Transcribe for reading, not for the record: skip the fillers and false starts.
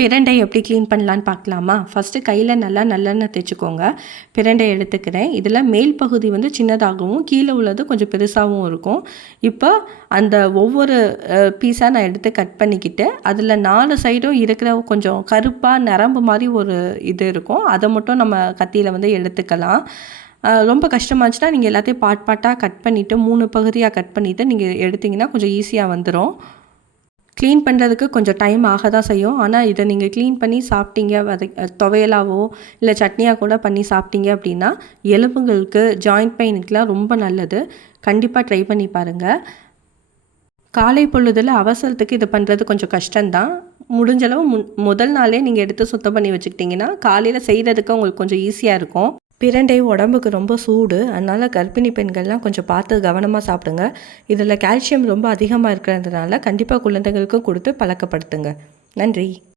பிரண்டை எப்படி க்ளீன் பண்ணலான்னு பார்க்கலாமா? ஃபஸ்ட்டு கையில் நல்லா நல்லெண்ணெய் தேய்ச்சிக்கோங்க. பிரண்டை எடுத்துக்கிறேன். இதில் மேல் பகுதி வந்து சின்னதாகவும் கீழே உள்ளது கொஞ்சம் பெருசாகவும் இருக்கும். இப்போ அந்த ஒவ்வொரு பீஸாக நான் எடுத்து கட் பண்ணிக்கிட்டு அதில் 4 சைடும் இருக்கிற கொஞ்சம் கருப்பாக நரம்பு மாதிரி ஒரு இது இருக்கும். அதை மட்டும் நம்ம கத்தியில் வந்து எடுத்துக்கலாம். ரொம்ப கஷ்டமாச்சுன்னா நீங்கள் எல்லாத்தையும் பார்ட்டாக கட் பண்ணிவிட்டு 3 பகுதியாக கட் பண்ணிவிட்டு நீங்கள் எடுத்திங்கன்னா கொஞ்சம் ஈஸியாக வந்துடும். க்ளீன் பண்ணுறதுக்கு கொஞ்சம் டைம் ஆக தான் செய்யும். ஆனால் இதை நீங்கள் க்ளீன் பண்ணி சாப்பிட்டீங்க துவையலாவோ இல்லை சட்னியாக கூட பண்ணி சாப்பிட்டீங்க அப்படின்னா எலும்புகளுக்கு ஜாயிண்ட் பெயினுக்கெலாம் ரொம்ப நல்லது. கண்டிப்பாக ட்ரை பண்ணி பாருங்கள். காலை பொழுதில் அவசரத்துக்கு இது பண்ணுறது கொஞ்சம் கஷ்டம்தான். முடிஞ்சளவு முதல் நாளே நீங்கள் எடுத்து சுத்தம் பண்ணி வச்சுக்கிட்டிங்கன்னா காலையில் செய்கிறதுக்கு உங்களுக்கு கொஞ்சம் ஈஸியாக இருக்கும். பிரண்டை உடம்புக்கு ரொம்ப சூடு, அதனால் கர்ப்பிணி பெண்கள்லாம் கொஞ்சம் பார்த்து கவனமாக சாப்பிடுங்க. இதில் கால்சியம் ரொம்ப அதிகமாக இருக்கிறதுனால கண்டிப்பாக குழந்தைகளுக்கும் கொடுத்து பழக்கப்படுத்துங்க. நன்றி.